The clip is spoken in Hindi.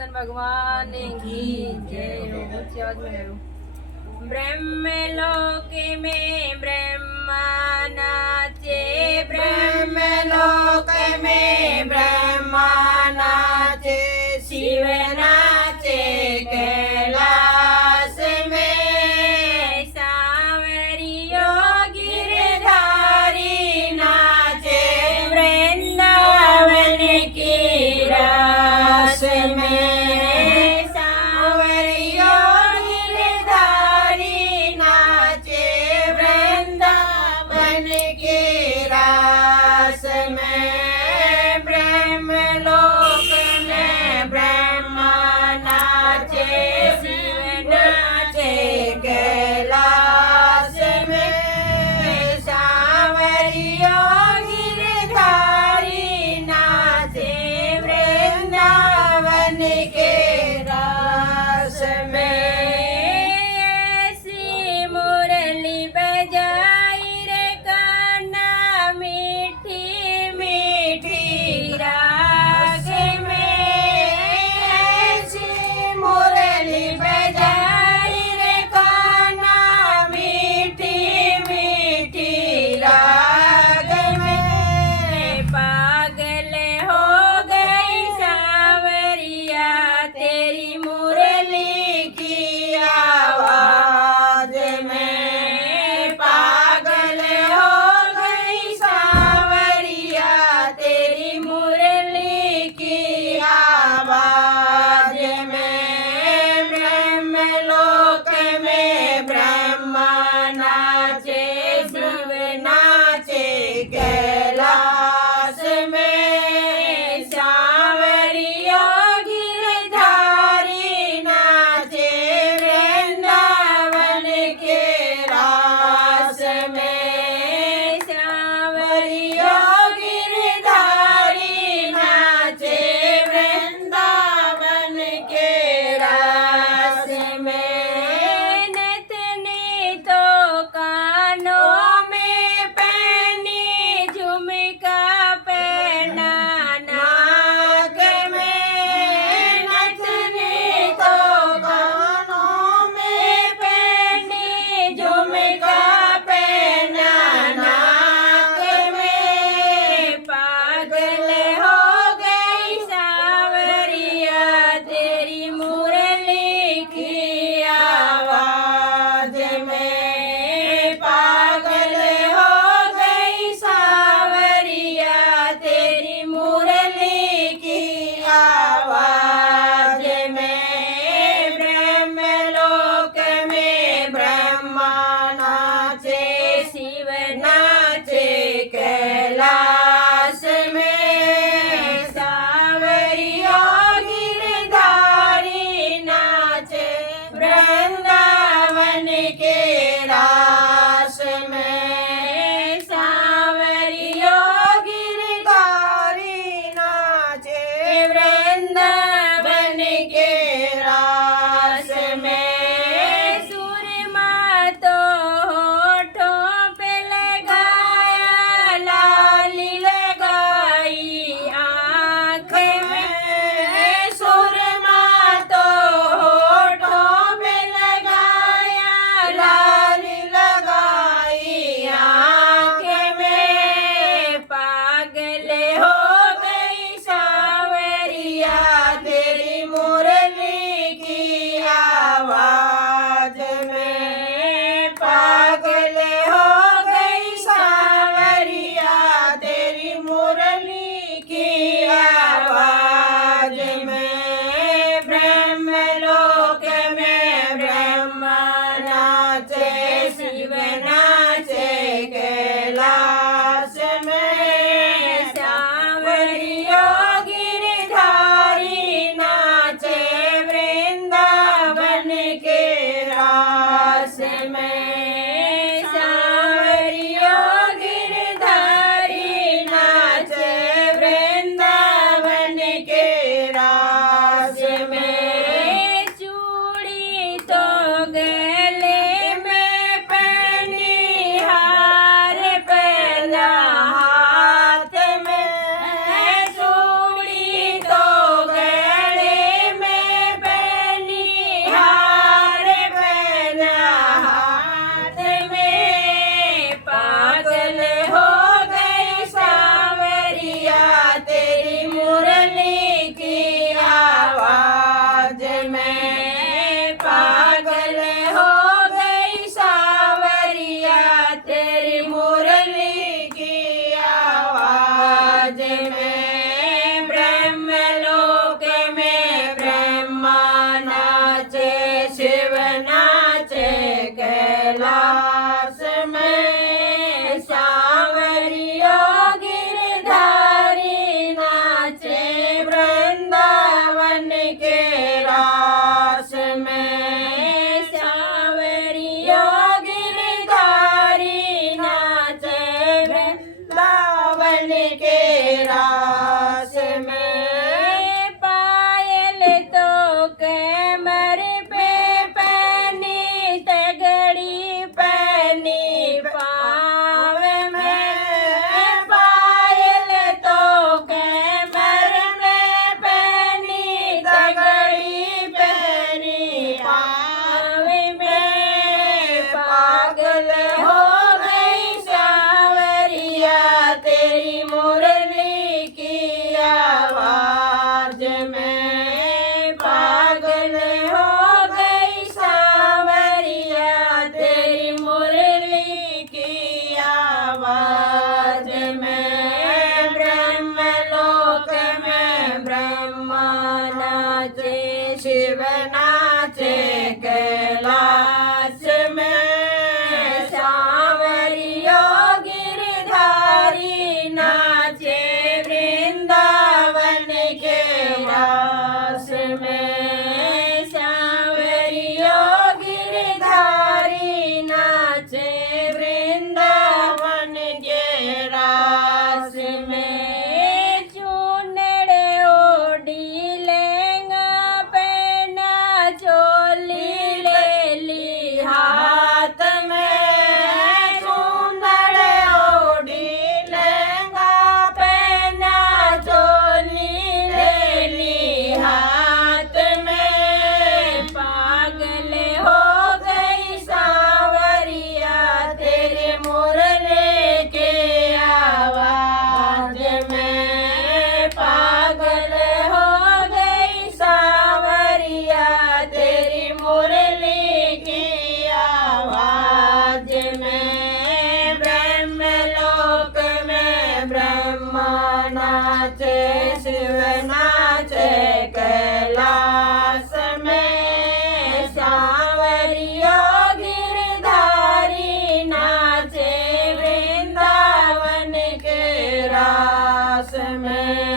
कृष्ण भगवान की जय। ऊंची आवाज में गाओ। ब्रह्मलोक में ब्रह्मा नाचे, ब्रह्मलोक में ब्रह्मा नाचे, शिव नाचे कैलाश में, सांवरियो गिरधारी नाचे वृंदावन की रास में, सांवरियो गिरधारी नाचे वृंदावन की रास में। ब्रह्मलोक में ब्रह्मा नाचे, शिव नाचे कैलाश में, सांवरियो गिरधारी नाचे वृंदावन के शिव नाचे कैलाश में सांवरियो गिरधारी नाचे वृंदावन के रास में सांवरियो गिरधारी नाचे वृंदावन के रास में चूनड़े ओढ़ी लहंगा पहना चोली ले ली हाथ में चूनड़े ओढ़ी लहंगा पहना चोली ले ली हाथ में पागल हो गई सांवरिया तेरे मुरली के आवाज में पागल हो गई सांवरिया तेरी मुरली की आवाज में ब्रह्मलोक में ब्रह्मा नाचे शिव नाचे कैलाश में सांवरियो गिरधारी नाचे वृंदावन के रास में